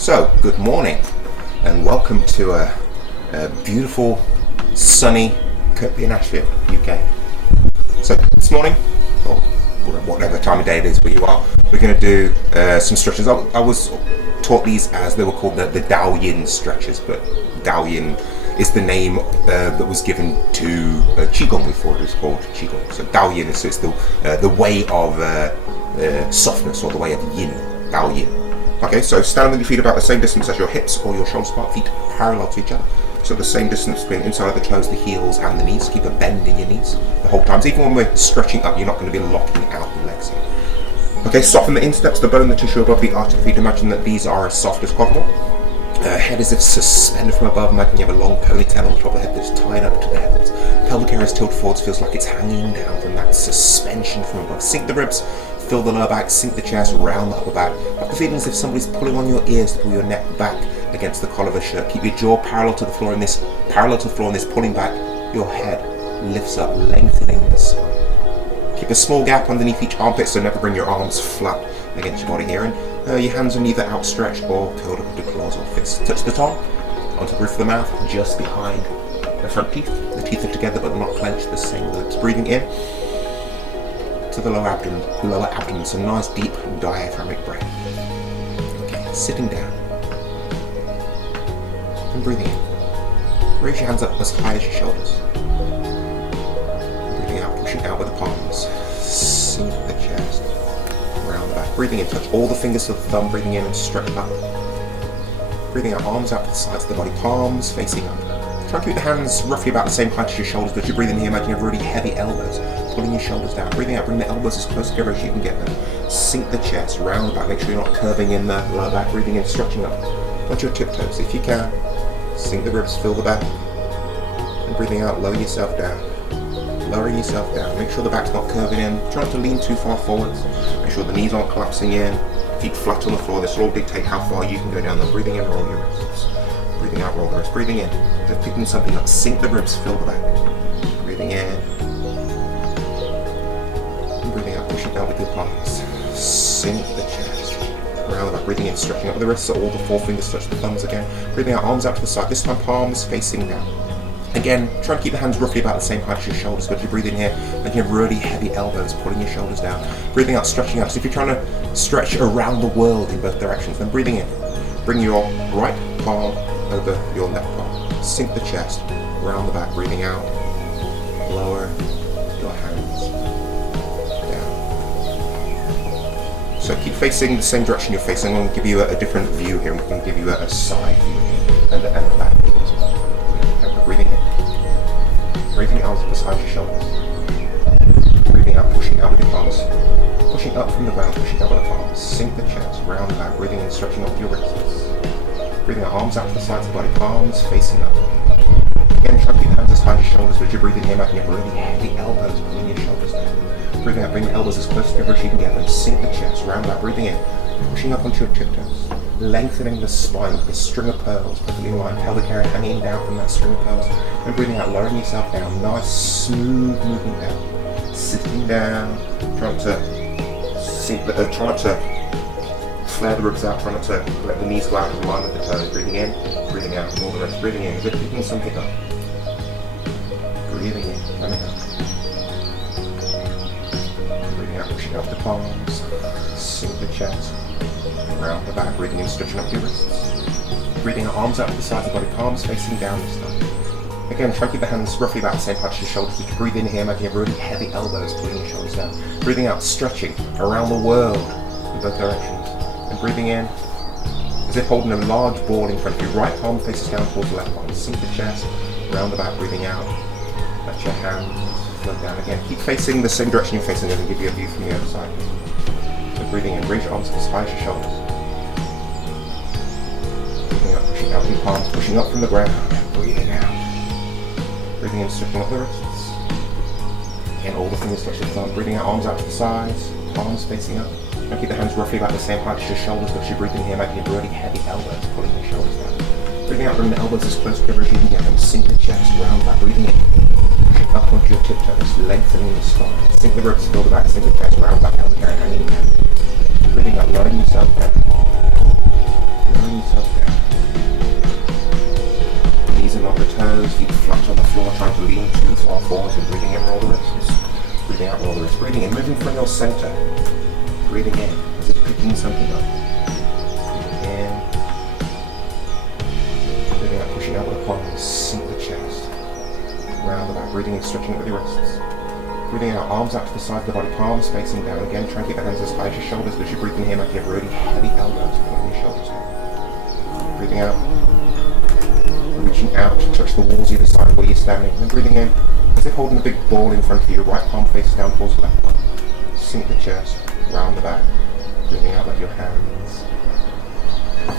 So, good morning and welcome to a beautiful, sunny Kirkby in Ashfield, UK. So, this morning, or whatever time of day it is where you are, we're going to do some stretches. I was taught these as they were called the Dao Yin stretches, but Dao Yin is the name that was given to Qigong before it was called Qigong. So, Dao Yin is the way of softness, or the way of Yin, Dao Yin. Okay, so stand with your feet about the same distance as your hips or your shoulders apart, feet parallel to each other. So the same distance between inside the toes, the heels and the knees. Keep a bend in your knees the whole time. So even when we're stretching up, you're not going to be locking out the legs here. Okay, soften the insteps, the bone, the tissue above the arch of the feet. Imagine that these are as soft as possible. Head as if suspended from above. Imagine you have a long ponytail on the top of the head that's tied up to the heavens. Pelvic area is tilted forwards, feels like it's hanging down from that suspension from above. Sink the ribs, fill the lower back, sink the chest, round the upper back. Have the feeling as if somebody's pulling on your ears to pull your neck back against the collar of a shirt. Keep your jaw parallel to the floor in this, pulling back. Your head lifts up, lengthening the spine. Keep a small gap underneath each armpit, so never bring your arms flat against your body here. And your hands are neither outstretched or curled up into claws or fists. Touch the tongue onto the roof of the mouth, just behind the front teeth. The teeth are together but they're not clenched, the same lips. Breathing in to the lower abdomen, some nice deep diaphragmatic breath. Okay, sitting down and breathing in. Raise your hands up as high as your shoulders. Breathing out, pushing out with the palms. Sink the chest, round the back. Breathing in, touch all the fingers to the thumb. Breathing in and stretch back. Breathing out, arms out to the sides of the body, palms facing up. Try and keep the hands roughly about the same height as your shoulders, but as you breathe in here, imagine you have really heavy elbows, pulling your shoulders down. Breathing out, bring the elbows as close together as you can get them. Sink the chest, round the back, make sure you're not curving in the lower back. Breathing in, stretching up onto your tiptoes. If you can, sink the ribs, fill the back. And breathing out, lower yourself down. Lowering yourself down. Make sure the back's not curving in. Try not to lean too far forwards. Make sure the knees aren't collapsing in. Feet flat on the floor. This will all dictate how far you can go down. Then breathing in, roll your wrists. Breathing out, roll the wrists. Breathing in, just picking something up. Sink the ribs, fill the back. Breathing in. And breathing out, pushing out with your palms. Sink the chest. Round the back. Breathing in, stretching up with the wrists so all the four fingers touch the thumbs again. Breathing out, arms out to the side. This time, palms facing down. Again, try to keep the hands roughly about the same height as your shoulders, but if you breathe in here, and you have really heavy elbows pulling your shoulders down. Breathing out, stretching out. So if you're trying to stretch around the world in both directions, then breathing in. Bring your right palm over your left palm. Sink the chest, round the back. Breathing out. Lower your hands down. So keep facing the same direction you're facing. I'm going to give you a different view here. I'm going to give you a side view and a back view as well. Breathing in. Breathing out beside your shoulders. Breathing out, pushing out with your palms. Pushing up from the ground, pushing out with the palms. Sink the chest, round the back. Breathing in, stretching up your wrists. Breathing out, arms out to the sides of the body, palms facing up. Again, try to keep the hands as high as your shoulders, but as you're breathing in, imagine you have really heavy elbows pulling your shoulders down. Breathing out, bring the elbows as close together as you can get them. Sink the chest, round the back. Breathing in, pushing up onto your tiptoes. Lengthening the spine like a string of pearls, perfectly in line, pelvic area hanging down from that string of pearls. And breathing out, lowering yourself down, nice smooth movement down. Sitting down, trying to flare the ribs out, trying not to let the knees go out in line with the toes. Breathing in, breathing out, all the rest. Breathing in, just picking something up. Breathing in, coming up. Breathing out, pushing up the palms, sink the chest. Round the back, breathing in, stretching up your wrists. Breathing out, arms out to the sides of the body, palms facing down this time. Again, try to keep the hands roughly about the same height as your shoulders. If you breathe in here, imagine you have really heavy elbows pulling your shoulders down. Breathing out, stretching around the world in both directions. And breathing in, as if holding a large ball in front of you. Right palm faces down towards the left palm. Sink the chest, round the back, breathing out. Let your hands float down again. Keep facing the same direction you're facing, and give you a view from the other side. So breathing in, raise your arms as high as your shoulders. Breathing up, pushing out with your palms, pushing up from the ground. Breathing out. Breathing in, stretching up the wrists. Again, all the fingers touch the thumb. Breathing out, arms out to the sides, palms facing up. And keep the hands roughly about the same height as your shoulders, but as you breathe in here, imagine you have really heavy elbows pulling your shoulders down. Breathing out, bring the elbows as close together as you can get them. Sink the chest, round back. Breathing in, pushing up onto your tiptoes, lengthening the spine. Sink the ribs, fill the back, sink the chest, round back, out the carry, hanging down. Breathing out, lowering yourself down. Lowering yourself trying to lean too far forwards and breathing in, roll the wrists. Breathing out, roll the wrists. Breathing in, moving from your center. Breathing in, as if picking something up. Breathing in. Breathing out, pushing out with the palms, sink the chest. Round the back, breathing in, stretching with your wrists. Breathing out, arms out to the side of the body, palms facing down. Again, try and keep the hands as high as your shoulders. As you breathe in here, make you have really heavy elbows pulling your shoulders down. Breathing out, reaching out to touch the walls either side of where you're standing. And then breathing in, as if holding a big ball in front of you, right palm faces down towards the left one. Sink the chest, round the back. Breathing out, let your hands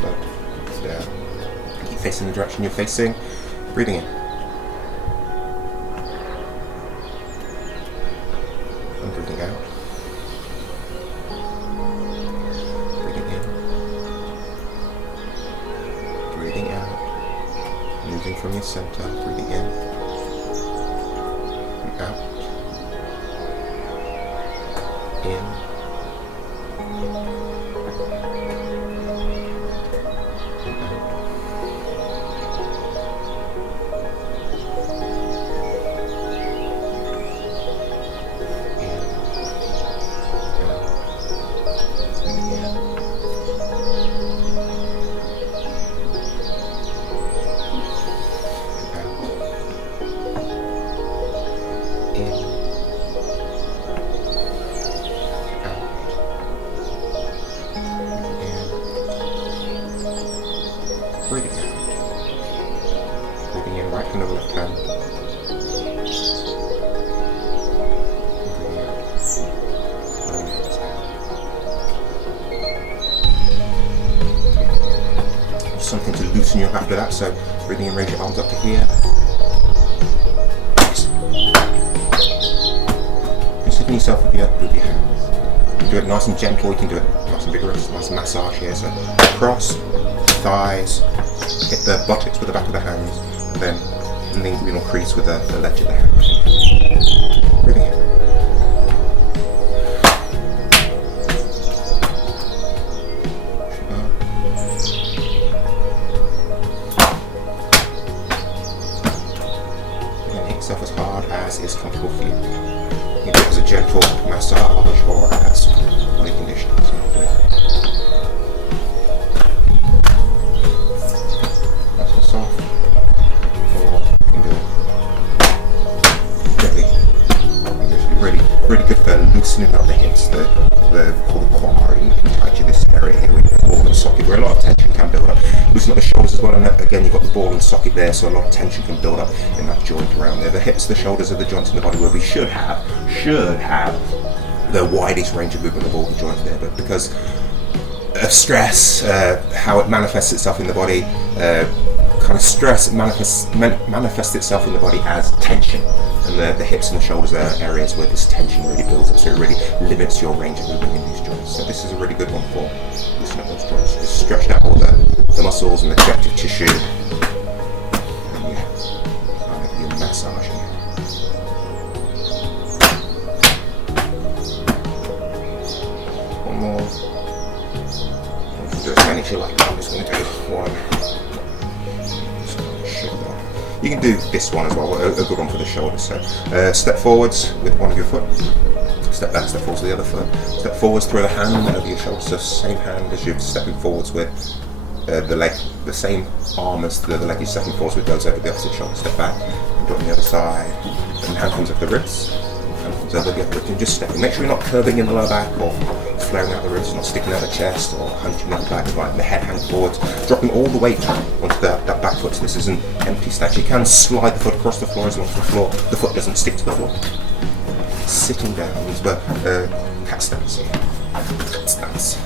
float down. Keep facing the direction you're facing. Breathing in. And breathing out. Breathing in. Breathing out. Moving from your center. Breathing in. And out. In. And out. Breathing out. Breathing in, right hand over left hand. And breathing out. Right exhale. Just something to loosen you up after that. So breathing in, raise your arms up to here. Just lifting yourself with your hands. Do it nice and gentle. You can do it nice and vigorous, nice massage here. So cross, thighs, hit the buttocks with the back of the hands, and then lingual crease with the ledge of the hand. Breathing in. And then hit yourself as hard as is comfortable for you. You can do it as a gentle massage or as body conditioning. Really good for loosening up the hips, the quad, and tight to this area here with the ball and socket where a lot of tension can build up. Loosen up the shoulders as well, and again you've got the ball and socket there, so a lot of tension can build up in that joint around there. The hips, the shoulders are the joints in the body where we should have the widest range of movement of all the joints there, but because of stress, how it manifests itself in the body, kind of stress manifests itself in the body as tension, and the hips and the shoulders are areas where this tension really builds up, so it really limits your range of movement in these joints. So this is a really good one for loosening up those joints. Just stretched out all the muscles and the connective tissue, and you're massaging it. One more. You can do as many if you like. I'm just going to do one. You can do this one as well, a good one for the shoulders. So step forwards with one of your foot, step back, step forwards with the other foot, step forwards, throw the hand over your shoulder, so same hand as you're stepping forwards with the leg, the same arm as the leg you're stepping forwards with goes over the opposite shoulder, step back, and do it on the other side, and hand comes up the ribs, hand comes over the other ribs, and just stepping. Make sure you're not curving in the lower back or flaring out the ribs, not sticking out the chest or hunching out the back, like the head hangs forwards, dropping all the weight onto that back foot. So this is an empty stance. You can slide the foot across the floor as long as the foot doesn't stick to the floor. Sitting down is cat stance. Cat stance.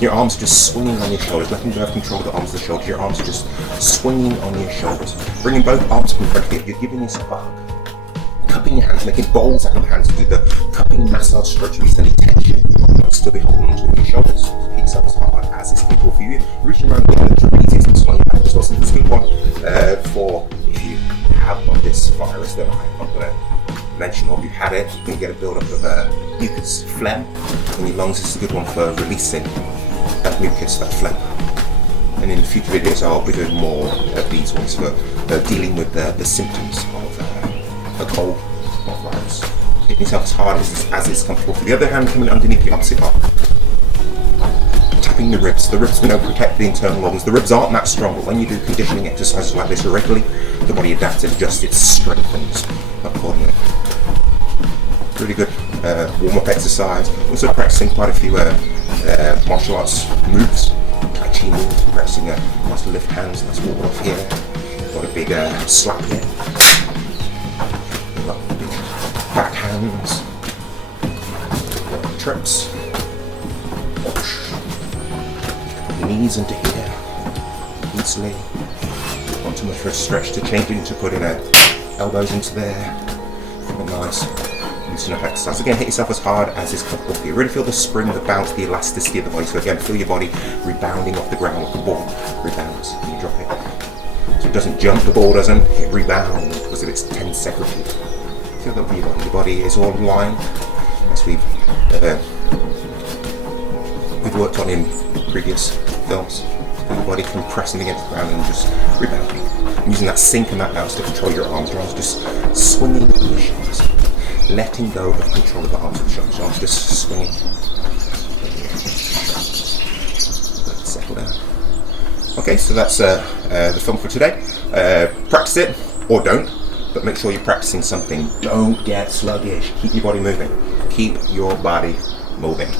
Your arms are just swinging on your shoulders, letting you have control of the arms of the shoulders. Your arms are just swinging on your shoulders. Bringing both arms up in front of you. You're giving yourself a hug. Cupping your hands, making bowls out of the hands to do the cupping massage stretch, release any tension. You'll still be holding onto your shoulders. Keep yourself as hard as is capable for you. Reaching around the trapezius and slowing back as well. So this is a good one for if you have got this virus that I'm not going to mention, or if you've had it, you can get a build up of mucus, phlegm in your lungs. This is a good one for releasing that mucus, that phlegm. And in future videos I'll be doing more of these ones for dealing with the symptoms of a cold or virus. Hitting yourself as hard as is comfortable. For the other hand, coming underneath the opposite arm. Tapping the ribs. The ribs, we know, protect the internal organs. The ribs aren't that strong, but when you do conditioning exercises like this regularly, the body adapts and adjusts its strengthens accordingly. Really good warm-up exercise. Also practicing quite a few martial arts moves, Tai Chi moves, practicing nice lift hands, nice wall off here. Got a big slap here. Got big back hands. Got trips. Put your knees into here easily. Not too much for a stretch to change it into putting elbows into there. A nice loosen up exercise. Again, hit yourself as hard as is comfortable for you. Really feel the spring, the bounce, the elasticity of the body. So again, feel your body rebounding off the ground like a ball rebounds when you drop it. So it doesn't jump, the ball doesn't, it rebounds because of its tense segregation. Feel that with your body. Your body is all in line, as we've worked on in previous films. Feel your body compressing against the ground and just rebounding. And using that sink and that bounce to control your arms. Your arms just swinging on your shoulders. Letting go of control of the arms and the shoulders. Arms just swinging. Let it settle down. Okay, so that's the film for today. Practice it or don't, but make sure you're practicing something. Don't get sluggish. Keep your body moving. Keep your body moving.